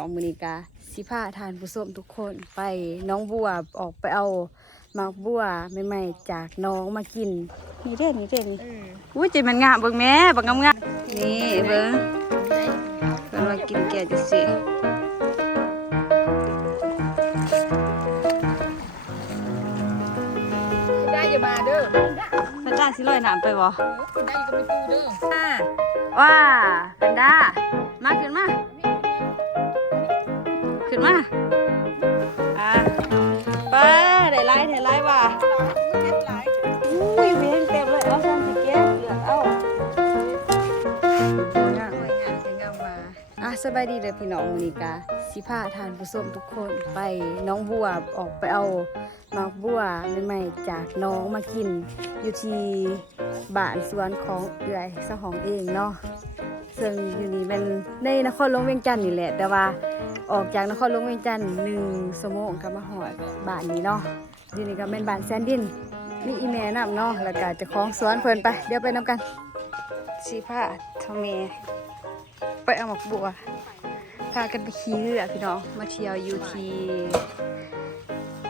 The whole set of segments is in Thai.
ของมือนิกาสิพาทานผู้ชมทุกคนไปน้องบัวออกไปเอาหมากบัวใหม่ๆจากน้องมากินนี่เด้นี่เด้นี่อุ้ยใจมันงามเบิ่งแม่บักงามงามๆนี่เบิ่งเพิ่นมากินแก่จังซี่ได้อย่ามาเด้อพระเจ้าสิลอยน้ำไปบ่ได้อยู่กับไปตูเด้ออ่าว้าแพนด้ามาขึ้นมา ขึ้นมาอ่าไปได้ไล่ได้ไล่ว่ะอุ้ยเวียนเต็มเลยเอาซ้ำสิเก็บเหลือเอาอะสบายดีเลยพี่น้องมอนิกาสิพาทานผู้ชมทุกคนไปน้องบัวออกไปเอาหมากบัวใหม่ๆจากน้องมากิน อยู่ที่บ้านสวนของเอื่อยสะหองเองเนาะซึ่งอยู่นี่มันในนครหลวงเวียงจันทน์นี่แหละ แต่ว่า ออกจากนครหลวงเวียงจันทน์หนึ่งชั่วโมงก็มาหอดบ้านนี้เนาะอยู่นี่ก็เป็นบ้านแซนดินมีอีเมลนำเนาะแล้วก็จะคล้องสวนเพิ่นไป เดี๋ยวไปนำกันชีผ้าทอมเมไปเอาหมกบัวพากันไปขี่เรือพี่น้องมาเที่ยวอยู่ที่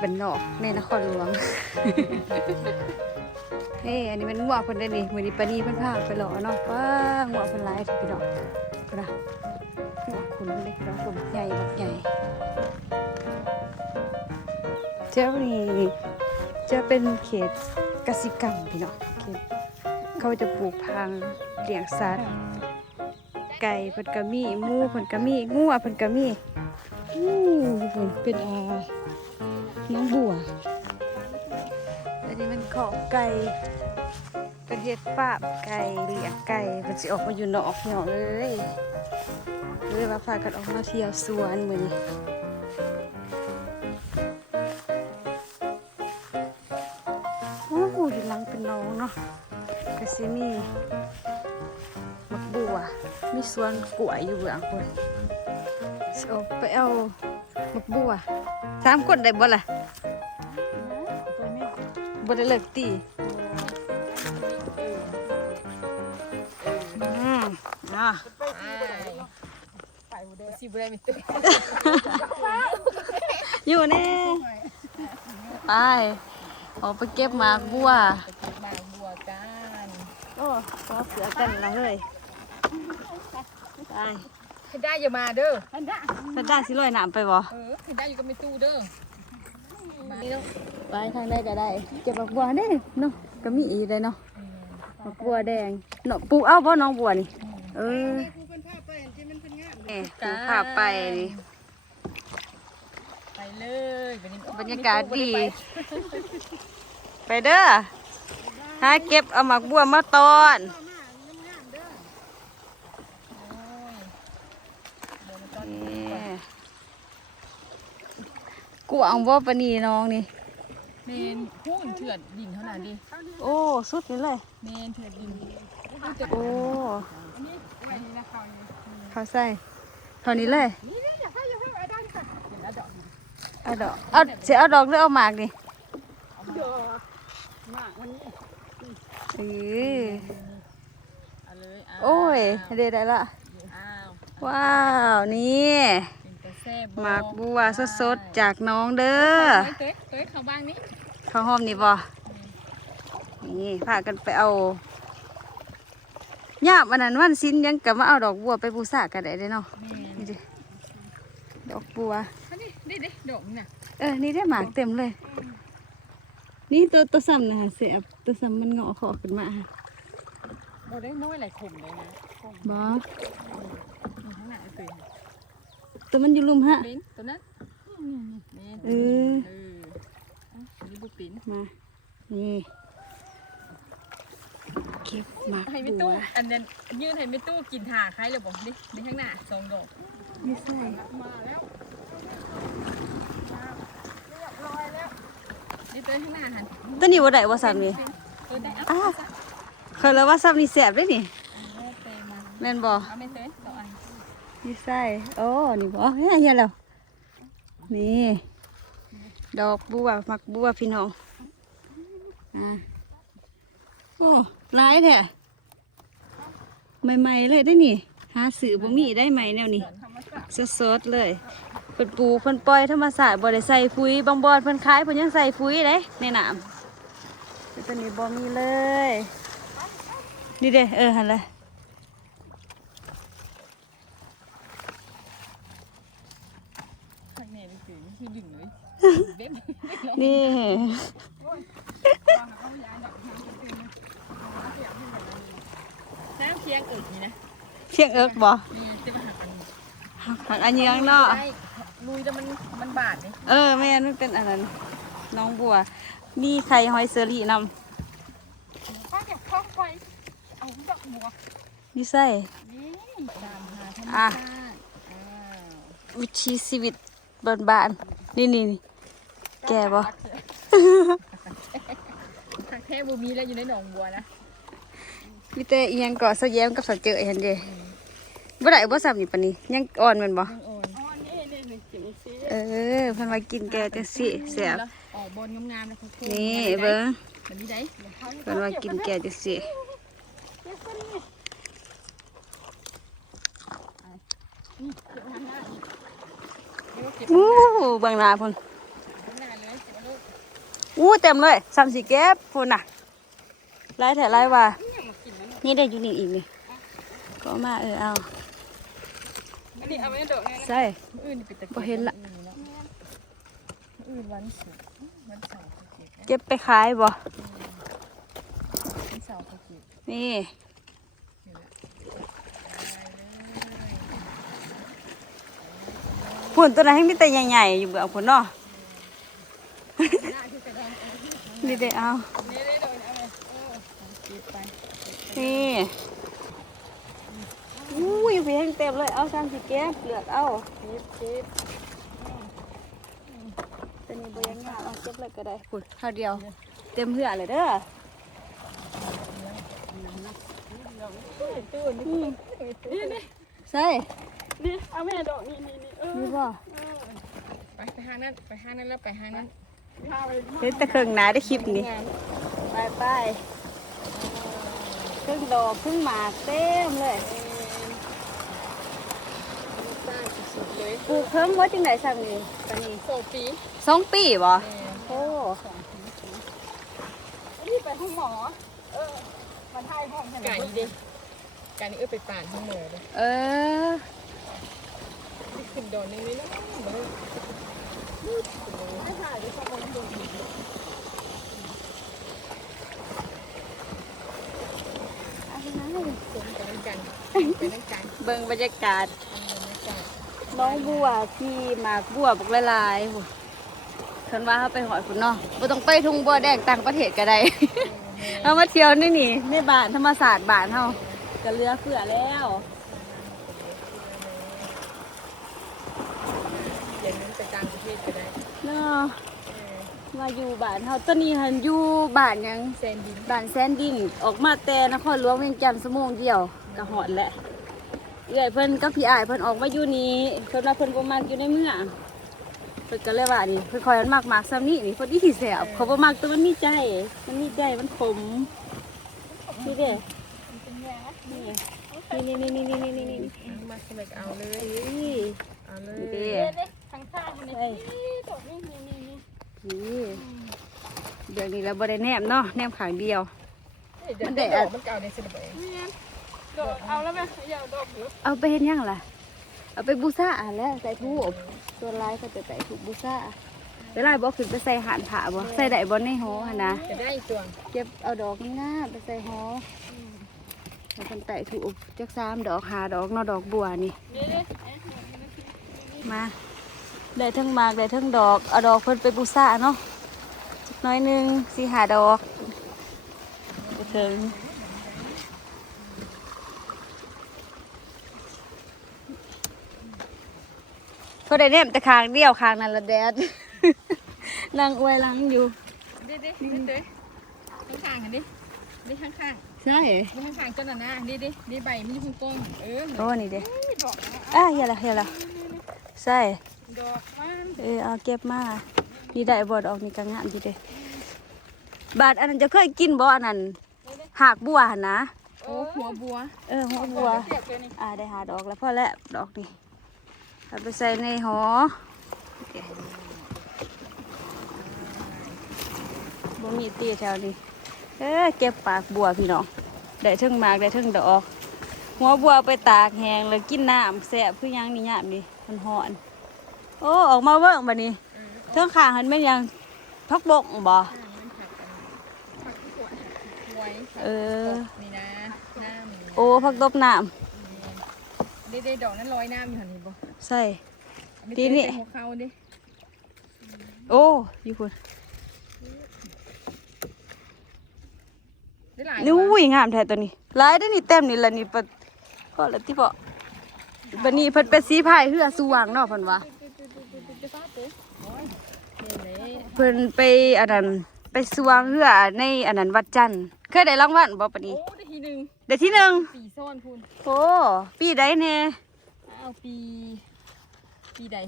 บันนอกในนครหลวงเฮ้อันนี้มันงัวเพิ่นได้นี่มื้อนี้ปานีเพิ่นพาไปหล่อเนาะว้างัวเพิ่นหลายเถอะพี่น้องพุ่นะ คุณเล็กพี่น้องตัวบักใหญ่บักใหญ่ เจ้านี่จะเป็นเขตกสิกรรมพี่เนาะเขตเขาจะปลูกพังเลี้ยงสัตว์ไก่เพิ่นก็มีหมูเพิ่นก็มีงัวเพิ่นก็มีอู้เพิ่นเป็นอาน้องบัวอันนี้มันของไก่เป็นเฮ็ดฟาไก่เลี้ยงไก่เพิ่นสิออกมาอยู่นอกเนาะเอ้ย เลยว่าพากันออกมาเที่ยวสวนมื้อนี้โอ้โหอยู่หลังเป็นน้องเนาะกะสิมีมักบัว มีสวนกล้วยอยู่เบื้องคนสิออกไปเอามักบัวสามคนได้บ่ล่ะบ่ได้เลิกตี บ่ได้สิบ่ได้มีตู้อยู่แน่ไปออกไปเก็บหมากบัวไปเก็บหมากบัวกันโอ้ขอเสือกันนะเฮ้ยไปให้ได้อย่ามาเด้อถ้าได้สิลอยน้ำไปบ่เออให้ได้อยู่กับไปตู้เด้อมานี่เนาะไปทางใดก็ได้ เก็บดอกบัวเด้เนาะก็มีอีกเลยเนาะดอกบัวแดงเนาะปลูกเอาบ่น้องบัวนี่เออ นี่ปลูกผ้าไปนี่ไปเลยไปนี่บรรยากาศดี ไปเด้อหาเก็บเอาหมากบัวมาตอนนี่กูเอาบ่ปานนีน้องนี่เมนพูนเถื่อนดินเท่านั้นดิโอ้สุดนี่เลยเมนเถื่อนดินโอ้อันนี้ไว้นี่นะเขานี่เขาใส่ เท่านี้เลยอย่าให้อย่าให้ไอ้ด้านค่ะเอกเอาดอกเอาเสียเอาดอกหรือเอาหมากนี่เดี๋ยวมากวันนี้เออโอ้ยเด็ดได้ละอ้วว้าว นี่หมากบัวสดๆจากน้องเด้อเต้เต้เขาบ้างนี่ข้าวหอมนี่บ่นี่พากันไปเอาย่ามอันนั้นวันสิ้นยังกะมาเอาดอกบัวไปบูชากันได้เด้เนาะ ดิดอกบัวอันนี้นี่ดิดอกนี่น่ะเออ นี่ได้หมากเต็มเลย นี่ตัวตัวซ้ำนะฮะเสียบตัวซ้ำมันเงาะคอขึ้นมาฮะบ่ได้น้อยหลายขมเลยนะขมบ่อยู่ข้างหน้าเต้ยตัวมันอยู่ลุมฮะลิ้นตัวนั้นนี่เออ เอออันนี้บุปินมา นี่ เก็บหมากให้ไม่บัตู้ว อันนั้นยื่นให้ไม่ตู้กินถ่าใครเลยบอกดิในข้างหน้าสองดอก ไม่ใช่นี่เต้ยข้างหน้าหันตัวนี้ว่าได้ว่าซ้ำนี่เต้ยได้อ้าเคยแล้วว่าซ้ำนี่แสบได้นี่เอาเต้ยมาแม่นบ่เอาไม่เต้ยสองอันนี่ใส่โอ้นี่บ่เฮ้ยเฮียแล้วนี่ดอกบัวหมักบัวพี่น้องอ่าโอ้หลายแท้ใหม่ๆเลยได้นี่ หาสื่อบ่มีได้ไหมแนวนี้ธรรมชาติสดๆเลยเพิ่นปลูกเพิ่นปล่อยธรรมชาติบ่ได้ใส่ปุ๋ยบางบ่อนเพิ่นขายเพิ่นยังใส่ปุ๋ยเด้ในน้ำแต่ตัวนี้บ่มีเลยนี่เด้เออหั่นเลยข้างในนี่คือที่ดึงเลยเด็ดนี่ น้ำเชียงอึดนี่นะ เชียงเอิกบ่มีจะมาหักอันนี้ผักอันเยืองเนาะ ได้ลุยแต่มันมันบาดนี่เออแม่นมันเป็นอันนั้นน้องบัว มีไข่หอยเซอรี่นำข้าเก็บข้าวไปเอาดอกบัวนี่ใส่ นี่ตามหาธรรมอะชาติอ้าววิถีชีวิตบ้านๆนี่นี่นี่ แก่บ่ทางแท้บูมีแล้วอยู่ในหนองบัวนะ มีแต่อีหยังเกาะสะแย้มกับสะเจอเห็นเด้บ่ได้บ่ซ้ำนี่ปานนี้ ยังอ่อนแม่นบ่อ่อนอ๋อนี่นี่นี่จิ๋วซีเออเพิ่นว่ากินแก่จังซี่แซ่บออกบนงามๆนะคุณครูนี่เบิ่งแบบนี้ได้เพิ่นว่ากินแก่จังซี่นี่เก็บทางหน้าอีกเดี๋ยวเก็บอู้เบิ่งหน้าเพิ่นทางหน้าเลยเก็บมาลูกอู้เต็มเลยซ้ำสิเก็บพุ่นน่ะหลายแท้หลายว่า นี่มากินมันนี่ได้อยู่นี่อีกนี่ก็เอามาเออเอาอันนี้เอาไว้ดอกนี่นะใส่อื่นนี่เป็นตะบ่เห็นละอื่นวันศุกร์วันเสาร์เขาเก็บนะเก็บไปขายบ่วันเสาร์เขาเก็บนี่นี่แหละพุ่นตัวนั้นให้มีแต่ใหญ่ๆอยู่เบื้องพุ่นเนาะหน้าคือกระดานเอาที่นี่ได้เอานี่ได้โดนเอาเลยเออเก็บไป นี่อุ้ยเพียงเต็มเลยเอาซ้ำสิเก็บเลือกเอาเก็บเก็บตัวนี้บ่ยังงามเอาเก็บเลยก็ได้พุ่นเท่าเดียว เต็มเหือเลยเด้อตู้นี่นี่นี่ใส่นี่เอาแม่ดอกนี่นี่นี่เออนี่บ่ไปไปหานั่นไปหานั่นแล้วไปหานั่นพาไปเห็นแต่เครื่องหนาได้คลิปนี้ไปไป ครึ่งดอกครึ่งหมากเต็มเลยสร้างสุดๆเลยปลูกเพิ่มว่าจังไดสั่งนี่ตอนนี้โซฟีสองปีบ่แม่โอ้นี่ไปห้องหมอ เออมาถ่ายห้องไก่ดิไก่นี่เออไปป่านห้องหมอเลยเออนี่ขึ้นดอนนึงเลยนะมาเลยให้ถ่ายด้วยสมองดูอะไรนะ เป็นกันกัน เป็นกันกันเบิ่งบรรยากาศเป็นกันน้องบัวที่หมากบัวบักหลายๆพุ่นเพิ่นว่าเฮาไปหอยพุ่นเนาะบ่ต้องไปทุ่งบัวแดงต่างประเทศก็ได้เอามาเที่ยวนี่นี่ในบ้านธรรมศาสตร์บ้านเฮาก็เหลือเฟือแล้วอย่างนั้นไปต่างประเทศก็ได้เนาะมาอยู่บ้านเฮาตอนนี้หันอยู่บ้านหยังแซนดินบ้านแซนดิ้งออกมาแต่นครหลวงเวียงจันทน์ชั่วโมงเดียว ก็ฮอดแหละเอื้อยเพิ่นกับพี่อ้ายเพิ่นออกมาอยู่นี่เพิ่นว่าเพิ่นบ่มักอยู่ในเมืองเพิ่นก็เลยว่านี่เพิ่นคอยมันมักมักซ้ำนี่นี่เพอดีแซ่บเขาบ่มักแต่มันมีใจ มันมีใจมันขมนี่เด้นี่นี่นี่นี่นี่นี่นี่นี่มาสมัครเอาเลยเอาเลนี่ยเด้ทางข้างนี่ใช่ดอกนี่นี่นี่นี่เดี๋ยวนี้เราบ่ได้แนมเนาะแนมขางเดียวมันได้อะมันเก่าในสิบ เอ็ดดอกเอาแล้วไหมอย่าดอกอยู่เอาไปเฮ็ดหยังล่ะ เอาไปบูชาอะแล้วใส่ทูบส่วนลายก็จะใส่ทูบบูชาเวลาบ่ขึ้นไปใส่หานผ้าบ่ใส่ได้บ่ในหอหั่นนะจะได้ตัวเก็บเอาดอกนี่นะไปใส่หอแล้วเพิ่นใส่ทูบจักสามดอกหาดอกเนาะดอกบัวนี่นี่นี่ มาได้ทั้งหมากได้ทั้งดอกเอาดอกเพิ่นไปบูชาเนาะจักหน้อยหนึงสิหาดอกไปถึง พอได้แนมแต่คางเดียวคางนั่นละแดด นางอวยหลังอยู่นี่นี่นี่เด้ข้างข้างกันดินี่ข้างข้างใช่นี่ข้างข้างต้นน่ะนะนี่ดินี่ใบมีพุ่งกงเออโอ้นี่เด้ดอกอะเฮียละเฮียละใช่ดอกมันเออเอาเก็บมานี่ได้บดออกนี่ก็งามดีเด้บาดอันนั้นจะเคยกินบ่อันนั้นหากบัวหั่นนะเออ้หัวบัวเออหัวบัว เสียบเลยนี่อ่าได้หาดอกแล้วพอแล้วดอกนี่ เอาไปใส่ในหอโอเคบ่มีตีแถวนี้เออเก็บปากบัวพี่น้อง ได้เทึงหมากได้เทึงดอก หัวบัวไปตากแห้งแล้วกินน้ำแสบคือหยังนี่ยามนี่มันหอน โอ้ออกมาเบิ่งบัดนี้เทิงข้างหันแม่นหยังพักบกบ่อ่ามันผักกันผักที่สวนหวยผักเออตบนี่นะน้ำนี่นะ โอ้พักตบน้ ได้ได้ดอกนั้นลอยน้ำอยู่หันนี่บ่ำใส่เอาไปดีนี่ เตะหัวเขาดิโอ้อยู่พุ่นได้หลายนี่อุ้ยงามแท้ตัวนี้หลายได้อนี่เต็มนี่ละนี่ปะพอแล้วที่พอบัดนี้เพิ่นเป็นสีพายเฮือสว่างเนาะเพิ่นว่า จะฟาดเตะโอ้ยเห็นเลยเพิ่นไปอันนั้นไปสว่างเฮือในอันนั้นวัดจันทร์เคยได้รางวัลบ่ปะนี้ โอ้ได้ ทีหนึ่งได้ที่หนึ่งปีซ่อนพูนโอ้ปีใดแน่อ้าวปี ปีใด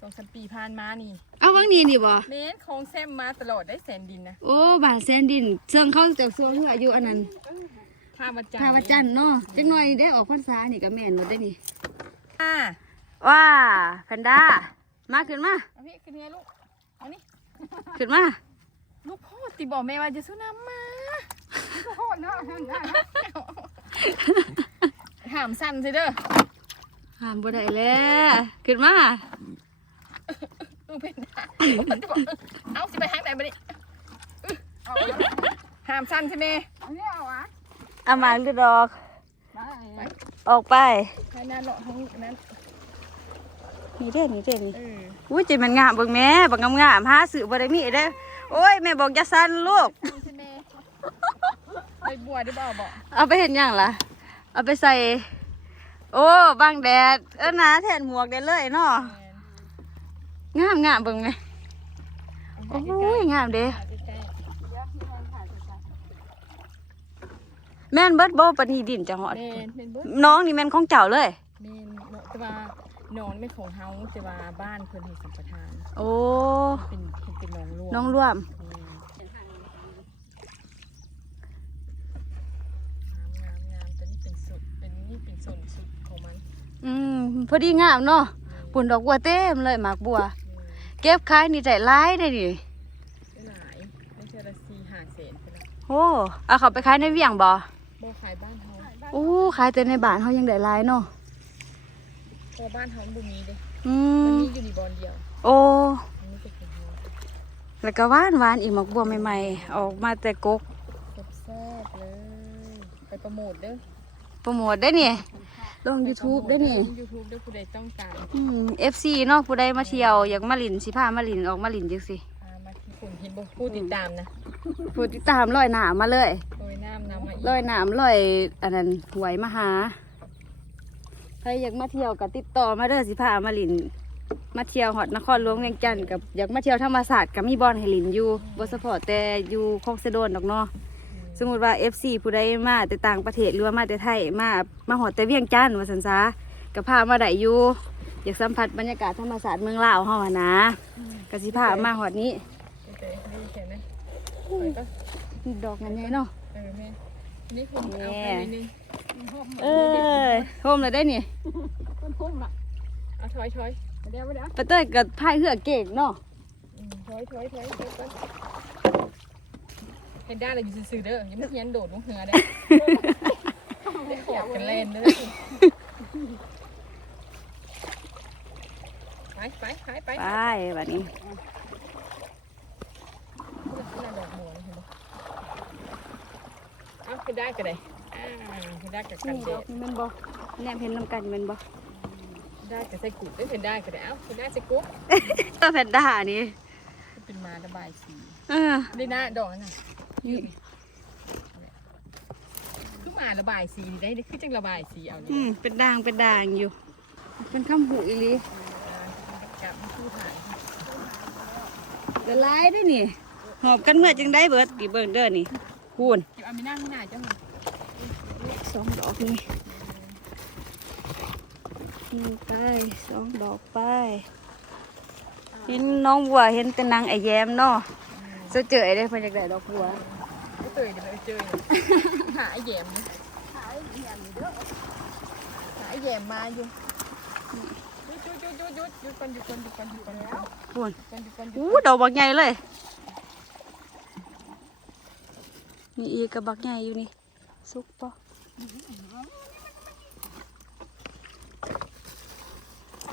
สองสามปีผ่านมานี่เอาวังนี้นี่บ่เน้นของแซมมาตลอดได้แสนดินนะโอ้บาทแสนดินเชิงเข้าจากสวนเฮืออยู่อันนั้นท่าวัดจันทท่าวัดจันทร์เนาะจักหน่อยได้ออกพรรษานี่ก็แม่นบ่ได้นี่อ่าว้าแพนด้ามาขึ้นมาเอาพี่ขึ้นเนี้ยลูกเอานี่ขึ้นมา ลูกพ่อติบอกแม่ว่าจะซื้อน้ำมาโคตรเนาะถามสั้นสิเด้อห้ามบ่ได้แล้วขึ้นมาเออเป็นได้มันจะบอกเอ้าสิไปทางไหนบ้านี่ห้ามสั้นใช่ไหมเอาเนี่ยเอาวะเอามาหรือดอก ไปออกไปให้หน้าเลาะห้องนั้นนี่เด้อนี่เด้อนี่เออ อุ้ยจิมันงามเบิ่งแม่บักงามงามๆหาซื้อบ่ได้มีเด้อ โอ้ยแม่บอกอย่าสั่นลูกสั้นใช่ไหมไปบัวได้บ่บอกเอาไปเห็นหยังล่ะ เอาไปใส่ โอ้บังแดด เออหนาแทนหมวกได้เลยเนาะงามงามๆเบิ่งแม่โอ้ยงามเด้ใกล้แม่นเบิดบ่ปานนี้ดินจะฮอดๆเมนเป็นบุญน้องนี่แม่นของเจ้าเลยเมนเนาะแต่ว่า นอนไม่ของเฮาแต่ว่าบ้านเพิ่นให้สัมปทาน โอ้เป็นเฮ็ดเป็นน้องรวมน้องร่วมแม่นงามงามงามตัวนี้เป็นสุดเป็นนี่เป็นส่วนสุดของมันอืมพอดีงามเนาะปุ่นดอกบัวเต็มเลยหมากบัว เก็บขายนี่ได้หลายได้ดิได้หลายไม่ใช่ละสี่ห้าแสนเป็นละโอ้เอาเขาไปขายในเวียงบ่บ่ขายบ้านเฮาโอ้ขายแต่ในบ้านเฮายังได้หลายเนาะ พอบ้านเฮาบ่มีเด้อืมันมมีอยู่ในบอนเดียวโอ้อันนี้เป็นของเฮาแล้วก็หวานหวานอีกหมากบัวใหม่ๆ ออกมาแต่กกแซ่บๆเลย ไปโปรโมทเด้อโปรโมทได้นี่ลง YouTube ได้นี่ยูทูบเด้อผู้ใดต้องการอืม FC เนาะผู้ใดมาเที่ยวอยากมาลินสิพามาลินออกมาลินจังสิพามาที่คุณเห็นบ่ผู้ติดตามนะผู้ติดตามร้อยหนามมาเลยโดยน้ำนำมาอีกร้อยหนามร้อยอันนั้นหวยมาหา ใครอยากมาเที่ยวก็ติดต่อมาเด้อสิพามาลิน มาเที่ยวฮอดนครหลวงเวียงจันทน์กับอยากมาเที่ยวธรรมศาสตร์ก็มีบอลให้ลินอยู่บ่สปอร์ตแต่อยู่คงเซโดนดอกเนาะสมมติว่า FC ผู้ใดมาแต่ต่างประเทศหรือว่ามาแต่ไทยมามาหอดแต่เวียงจันทน์ว่าสันซาก็พามาได้อยู่อยากสัมผัสบรรยากาศธรรมศาสตร์เมืองลาวเฮาอะนะก็สิพามาหอดนี้โอเคดีแค่นั้นไปก็ดอกงันใหญ่เนาะเออแม่นี่คุณเอาไปนิดนึง เอ้ยโฮมเลยได้นี่ต้นพุ่มอะเอาถอยถอยเดี๋ยวเดี๋ยวปะเต้ยกับพายเหือเก่งเนาะถอยถอยถอยถอยก่อนเห็นได้เลยอยู่ซื่อๆเด้อยังไม่ยันโดดลงเหือเด้อได้ขอบกันเล่นเด้อไปไปไปไปไปแบบนี้น่าดอกบัวเห็นปะเอาไปได้ก็ได้อ่า ไปได้กับกันนี่เด็ดอกนี่แมันบ่แนมเห็นน้ำกันแมันบ่ได้กับใส่กุ๊บได้เป็นได้ก็ได้เอ้าเป็นได้ใส่กุ๊บตัวแพนด้านี่เป็นมาระบายสีเออได้หน้าดอกนั่นน่ะนี่คือมาระบายสีได้ได้คือจังระบายสีเอาอืเนี่ยมเป็นด่างเป็นด่างอยู่ เป็นข้ามหูอีหลีกับผู้ถ่ายเดี๋ยวไล่ได้นี่หอบกันเมื่อจึงได้เบิดกี่เบิ่งเด้อนี่คูณเดี๋ยวเอาไปนั่งข้างหน้าเจ้าหน่อย สองดอกนี่หนึ่งไปสองดอกไปเห็นน้องบัวเห็นแต่นางไอแยมเนาะจะเจอได้เพิ่นอยากได้ดอกบัวไม่เตยเดี๋ยวไปเจอเนี่ยหาไอ้แยมนี่สายแย่มาอยู่หยุดหยุดหยุดหยุดหยุดหยุดก่อนหยุดก่อนหยุดก่อนหยุดก่อนหยุดก่อนพูนหยุดก่อนหยุดก่อนหยุดอู้ดอกบักใหญ่เลยมีอีกกับบักใหญ่อยู่นี่สุกปะ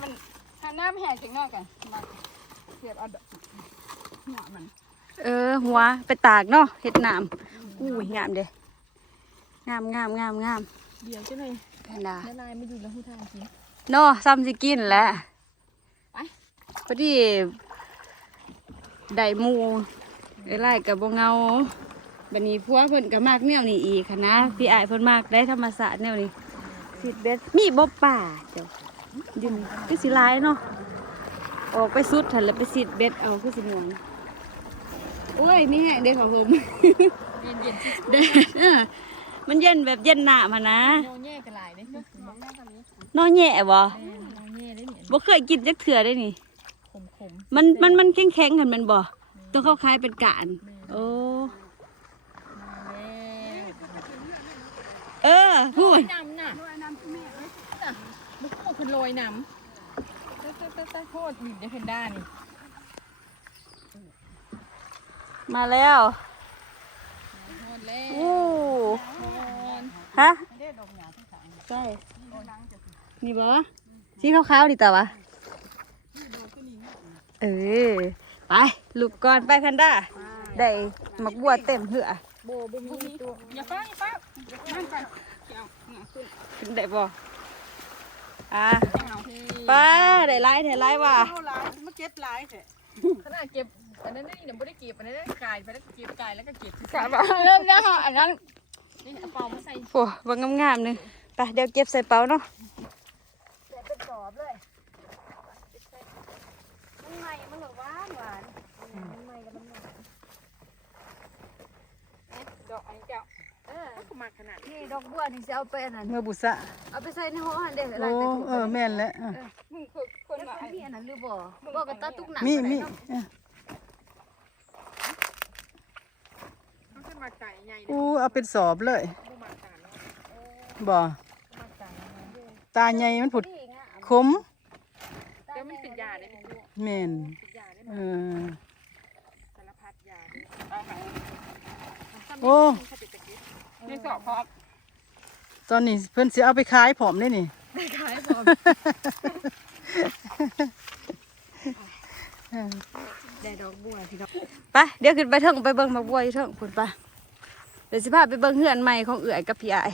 มันหาน้ำแห่งนอกกันมาเสียบเอาดอกหัวมันเออ หัวไปตากเนาะเห็ดน้ำอุ้ยงามเด้งามงามงามงามเดี๋ยวจะเลยแพนด้าละลายไม่อยู่แล้วหูทางกินเนาะซ้ำสิกินแหละไปพอดีได้หมูไอ้ไล่กับบเงา บันนี้พัวเพิ่นก็มากแนวนี้อีกค่ะนะพี่อายเพิ่นมากได้ธรรมศาสตร์แนวนี้สิเบ็ดมีบ่ป่าเจ้าอยืนคือสิหลายเนาะออกไปสุดทันแล้วไปสิเบ็ดเอาคือสิม่วงโอ้ยมีแห้งเด้ของผมเย็นเย็นที่แดดเออมันเย็นแบบเย็นหนามานะโยแย่กันหลายเลยเนาะนอนแย่บ่โยแย่ได้เนี่ยบ่เคยกินจักเถื่อได้นี่ขมขมมันมันมันแข็งแข็งๆกันแมันบ่ตัวเขาคล้ายเป็นกานโอ้ เออพูลอดยน้ำน่ะลอยน้ำที่แม่เลยน่ะมันโคตรลอยน้ำเต้เต้เต้เต้โคตรบีบเดฟเฟนด้านี่มาแล้วโคตรแล้ว อู้โคตรฮะใช่นี่บ่สีขาวๆนี่ตาวะเออไปลูกก่อนไปแพนด้าได้หมักบัวเต็มเหือ โบบ่มีตัวอย่าฟ้าอย่าฟ้านั่นไปเอาขึ้นได้บ่อะเอาไปได้ไล่ได้ไล่ว่ะมาเก็บหลายแท้ขนาดเก็บอันนั้นนี่ยังไม่ได้เก็บอันนั้นกายไปแล้วเก็บกายแล้วก็เก็บกะบ่เริ่มแล้วค่ะอันนั้นนี่เอาเปล่ามาใส่โอ้บางงามๆหนึงไปเดี๋ยวเก็บใส่เป๋าเนาะเป็นกรอบเลย มันใหม่มันหวานหวาน มันไม่แล้วมันไม่ดอกอันนี้เจ้าเออก็มาขนาดนี้นี่ดอกบัวนี่สิเอาไปอันนั้นเมื่อบุษะเอาไปใส่ในห้องอันเด้ออะไรโอ้ไปถูกเออแม่นแล้วเออมึงคือคนแล้วมาคนที่อันนั้นหรือบ่บ่กับตาตุกหนังมีไปไหนมีเนาะเออเขาจะมาไก่ใหญ่อู้เอาเป็นสอบเลยผู้มาการเนาะบ่มาการเนาะตาใหญ่มันผุดนี่งามคมเดี๋ยวมันเป็นยาได้ไหมลูกแม่นเป็นยาได้ไหมเออสารพัดยาด้วยโอ้ นี่สอบพร้อมตอนนี้เพิ่นสิเอาไปขายผอมได้นี่ขายพร้อมเออได้ดอกบัวพี่น้องไปเดี๋ยวขึ้นไปเถิงไปเบิ่งหมากบัวอยู่เถิงพุ่นไปเดี๋ยวสิพาไปเบิ่งเฮือนใหม่ของเอื้อยกับพี่อาย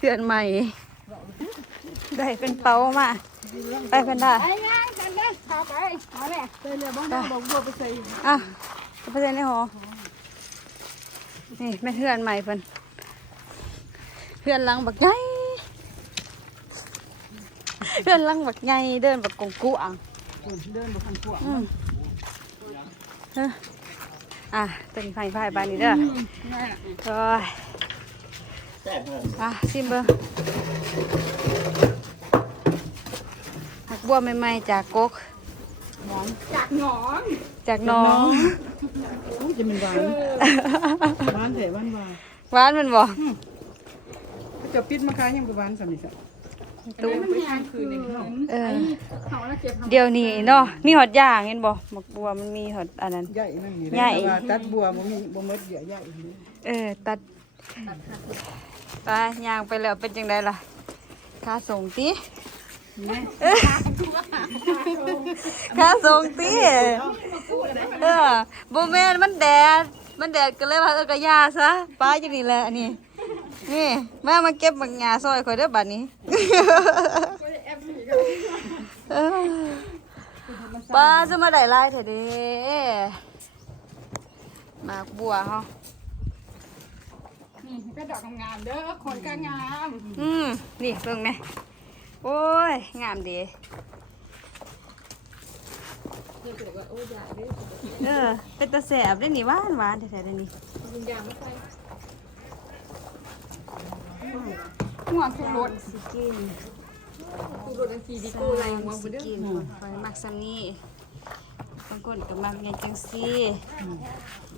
เฮือนใหม่ได้เป็นเป๋ามาไปเพิ่นได้ไปงานกันเด้อพาไปเอาแม่ไปเลยบ้างบอกบัวไปใส่อะเอาไปใส่ในหอ นี่แม่เฮือนใหม่เพิ่นเฮือนหลังบักใหญ่เฮือนหลังบักใหญ่เดินบักกงกุอะเดินบ่ทันพวกอืมเอออะเป็นไฟไฟบานนี้เด้อโอ้ยอะซิมเบอร์หักบัวใหม่ๆจากกกจากหนองจากหน้องโอ้ย จะมันหวานหวานแท้หวานหวานหวานมันบ่เขาจะปิดมาขายยังบ่หวานสำนี่ซะตุ้มไปทางคืนนี่เนาะเออเขาแล้วเจ็บเดี๋ยวนี้เนาะมีหอดย่างเห็นบ่หมักบัวมันมีหอดอันนั้นใหญ่นั่นนี่ใหญ่แต่ว่าตัดบัวบ่มีบ่หมดเหยื่อใหญ่นี่เออตัดไปย่างไปแล้วเป็นจังไดล่ะค่าส่งติแม่ ค่าส่งติเออบ่แม่นมันแดด มันแดดก็เลยว่าเออกะยาซะป้าอยู่นี่แหละอันนี้ นี่มามาเก็บบักหญ้าซอยข่อยเด้อบัดนี้เออป้าจะมาได้หลายแท้เด้หมากบัวเฮานี่ก็ดอกงามๆเด้อคนก็งาม อืมนี่เบิ่งแหน่ โอ้ย งามดีเดี๋ยวเกิดว่าโอ้ยใหญ่เด้อเออ เป็นตะแสบได้นี่หวานหวานแท้ๆได้นี่คุณยางไม่ใช่หัวคือรถสิกินคือรถอันทีดีโก้ไรหัวบุสิเด้อกินคอยมักซันนี่บางคนก็มักไงจังซี่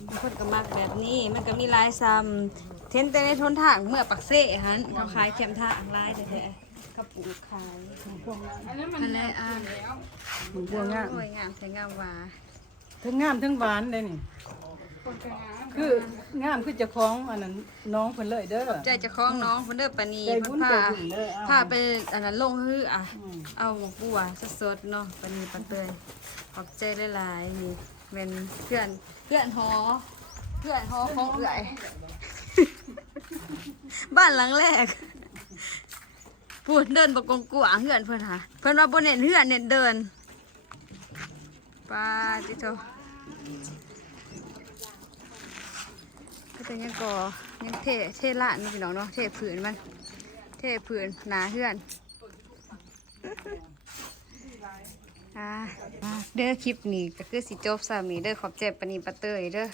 บางคนก็มักแบบนี้ มันก็มีหลายซ้ำเทนแต่ในทนทางเมื่อปักเซ่หันเขาขายเข็มทางหลายแท้ๆ เขาปลูกขายอันนั้นมันอันแรกอะมันบัวงามโอ้ยงามแต่งามหว่าทั้งงามทั้งหวานเลยนี่ คนกลาง คืองามคือเจะคล้าของอันนั้นน้องเพิ่นเลยเด้อ ใจจะคล้องน้องเพิ่นเด้อปานีใจเพิ่บุนญใจพาบุญเด้อเอาพาไปอันนั้นลงฮืออะ อืมเอาหมกบัวสดๆเนาะปานีปาเตยขอบใจหลายๆนี่เป็นเพื่อนเพื่อนหอ เพื่อนหอของเอื่อย บ้านหลังแรก พูดเดินบกงกัวางเหือนเพื่อนหาเพื่อนว่าบนเน้นเหือนเน้นเดินไป้าจิโตก็จะยังก่อยังเทเทละนี่พี่น้องเนาะเทผืนมัน เทผืนหนาเหือนอ่อเด้อคลิปนี้ก็คือสิจบสามีเด้อขอบใจปนีปาเตยเด้อ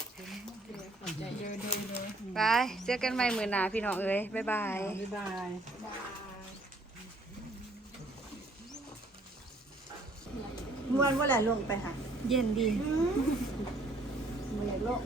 ใจเยอะเลยเลยบายเจอกันใหม่มือหนาพี่น้องเอ้ยบ๊ายบาย บ๊ายบาย ม่วนว่าแหละลงไปค่ะเย็นดีไม่อยากโลก